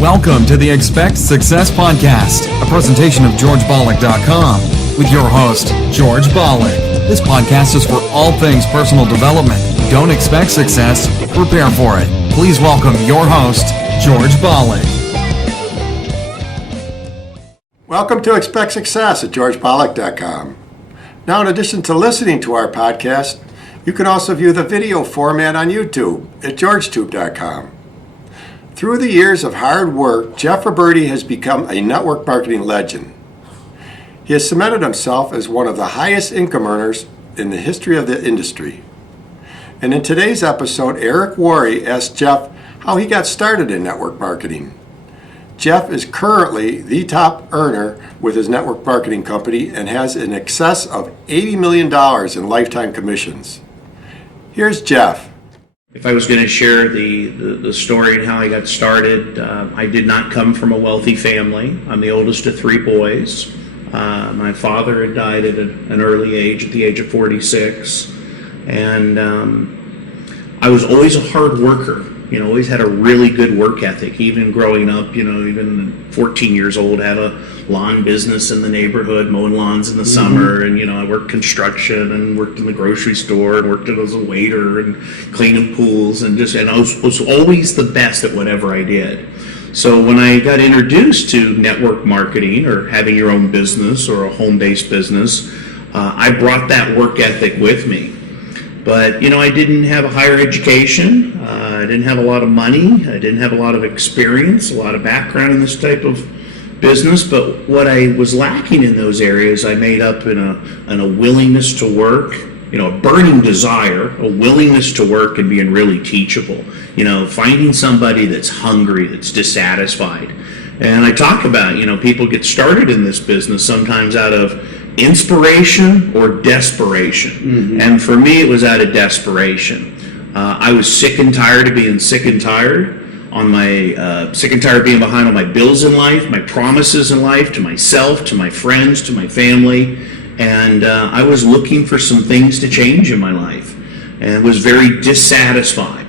Welcome to the Expect Success Podcast, a presentation of GeorgeBollock.com with your host, George Bollock. This podcast is for all things personal development. Don't expect success, prepare for it. Please welcome your host, George Bollock. Welcome to Expect Success at GeorgeBollock.com. Now, in addition to listening to our podcast, you can also view the video format on YouTube at GeorgeTube.com. Through the years of hard work, Jeff Roberti has become a network marketing legend. He has cemented himself as one of the highest income earners in the history of the industry. And in today's episode, Eric Worre asked Jeff how he got started in network marketing. Jeff is currently the top earner with his network marketing company and has in excess of $80 million in lifetime commissions. Here's Jeff. If I was going to share the story and how I got started, I did not come from a wealthy family. I'm the oldest of three boys. My father had died at an early age, at the age of 46. And I was always a hard worker. Always had a really good work ethic. Even growing up, even 14 years old, had a lawn business in the neighborhood, mowing lawns in the summer. And, I worked construction and worked in the grocery store and worked as a waiter and cleaning pools. And I was always the best at whatever I did. So when I got introduced to network marketing or having your own business or a home-based business, I brought that work ethic with me. But, I didn't have a higher education. I didn't have a lot of money. I didn't have a lot of experience, a lot of background in this type of business. But what I was lacking in those areas, I made up in a willingness to work, a burning desire, a willingness to work and being really teachable. Finding somebody that's hungry, that's dissatisfied. And I talk about, people get started in this business sometimes out of inspiration or desperation. Mm-hmm. And for me, it was out of desperation. I was sick and tired of being sick and tired sick and tired of being behind on my bills in life, my promises in life, to myself, to my friends, to my family. And I was looking for some things to change in my life and was very dissatisfied.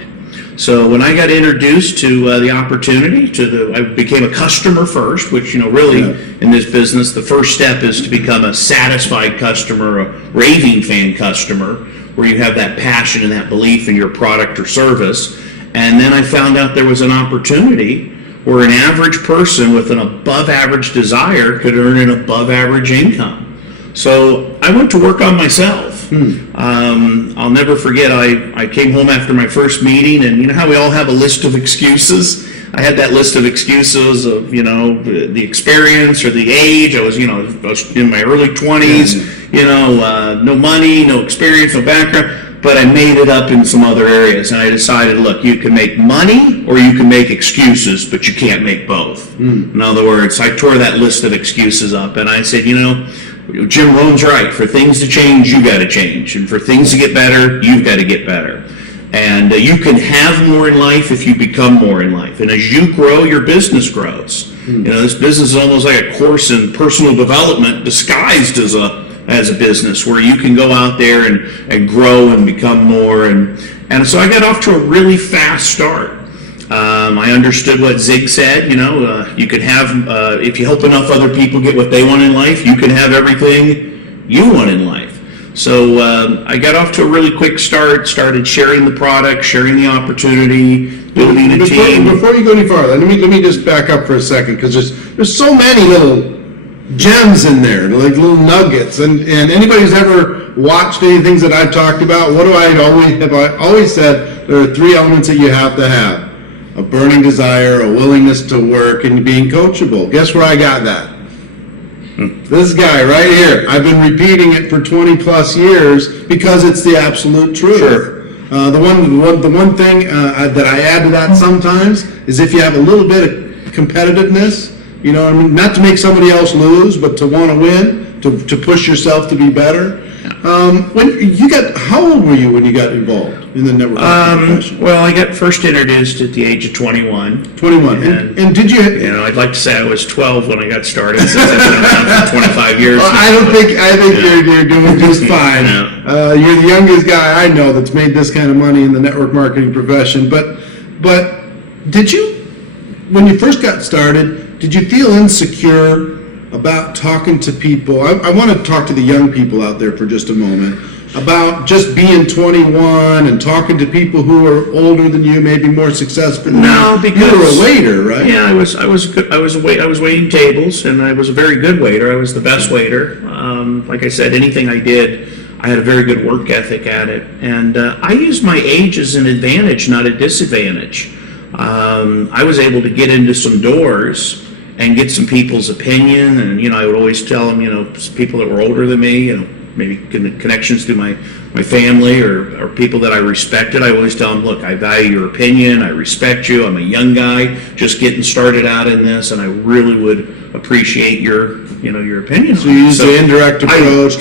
So when I got introduced to the opportunity, I became a customer first, which, really in this business, the first step is to become a satisfied customer, a raving fan customer, where you have that passion and that belief in your product or service. And then I found out there was an opportunity where an average person with an above average desire could earn an above average income. So I went to work on myself. I'll never forget, I came home after my first meeting, and you know how we all have a list of excuses? I had that list of excuses of, the experience or the age. I was in my early 20s, no money, no experience, no background, but I made it up in some other areas. And I decided, look, you can make money or you can make excuses, but you can't make both. In other words, I tore that list of excuses up, and I said, Jim Rohn's right. For things to change, you got to change. And for things to get better, you've got to get better. And you can have more in life if you become more in life. And as you grow, your business grows. This business is almost like a course in personal development disguised as a business where you can go out there and grow and become more. And so I got off to a really fast start. I understood what Zig said, you could have, if you help enough other people get what they want in life, you can have everything you want in life. So I got off to a really quick start, started sharing the product, sharing the opportunity, building a team. Before you go any farther, let me just back up for a second, because there's so many little gems in there, like little nuggets. And anybody who's ever watched any things that I've talked about, what do I always said? There are three elements that you have to have. A burning desire, a willingness to work, and being coachable. Guess where I got that? This guy right here. I've been repeating it for 20 plus years because it's the absolute truth. Sure. The one thing that I add to that sometimes is if you have a little bit of competitiveness, not to make somebody else lose, but to want to win, to push yourself to be better. How old were you when you got involved in the network profession? Well, I got first introduced at the age of 21. 21. And did you? I'd like to say I was 12 when I got started, since I've been around for 25 years. Well, I think you're doing just fine. You're the youngest guy I know that's made this kind of money in the network marketing profession. But did you when you first got started, did you feel insecure about talking to people? I want to talk to the young people out there for just a moment about just being 21 and talking to people who are older than you, maybe more successful. No, because you were a waiter, right? Yeah, I was waiting tables, and I was a very good waiter. I was the best waiter. Like I said, anything I did, I had a very good work ethic at it, and I used my age as an advantage, not a disadvantage. I was able to get into some doors and get some people's opinion, and I would always tell them, people that were older than me, maybe connections to my family or people that I respected. I always tell them, look, I value your opinion, I respect you, I'm a young guy just getting started out in this, and I really would appreciate your opinion. So you used the indirect approach,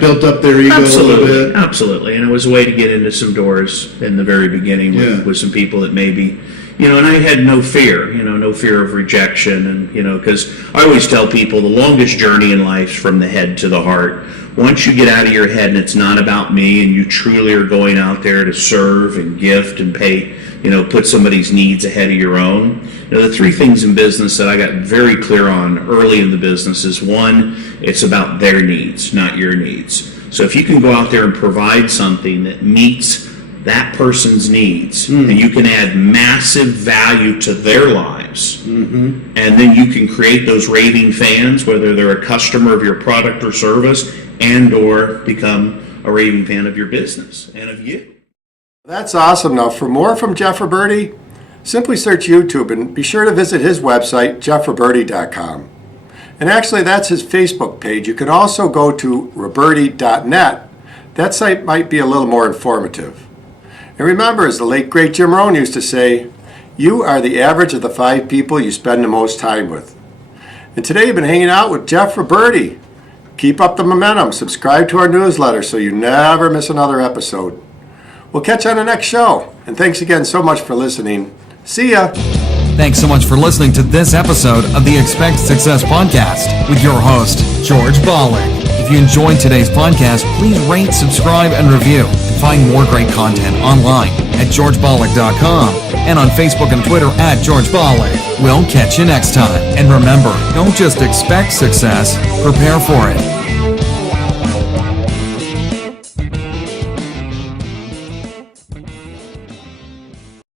built up their ego a little bit. Absolutely, and it was a way to get into some doors in the very beginning with some people that maybe, and I had no fear, no fear of rejection, and because I always tell people the longest journey in life is from the head to the heart. Once you get out of your head and it's not about me, and you truly are going out there to serve and gift and pay, put somebody's needs ahead of your own. The three things in business that I got very clear on early in the business is, one, it's about their needs, not your needs. So if you can go out there and provide something that meets that person's needs, and you can add massive value to their lives, and then you can create those raving fans, whether they're a customer of your product or service, and or become a raving fan of your business and of you. That's awesome. Now, for more from Jeff Roberti, simply search YouTube and be sure to visit his website, jeffroberti.com. And actually, that's his Facebook page. You can also go to roberti.net. That site might be a little more informative. And remember, as the late, great Jim Rohn used to say, you are the average of the 5 people you spend the most time with. And today you've been hanging out with Jeff Roberti. Keep up the momentum. Subscribe to our newsletter so you never miss another episode. We'll catch you on the next show. And thanks again so much for listening. See ya. Thanks so much for listening to this episode of the Expect Success Podcast with your host, George Bollick. If you enjoyed today's podcast, please rate, subscribe, and review. And find more great content online at georgebollick.com and on Facebook and Twitter at George Bollick. We'll catch you next time. And remember, don't just expect success, prepare for it.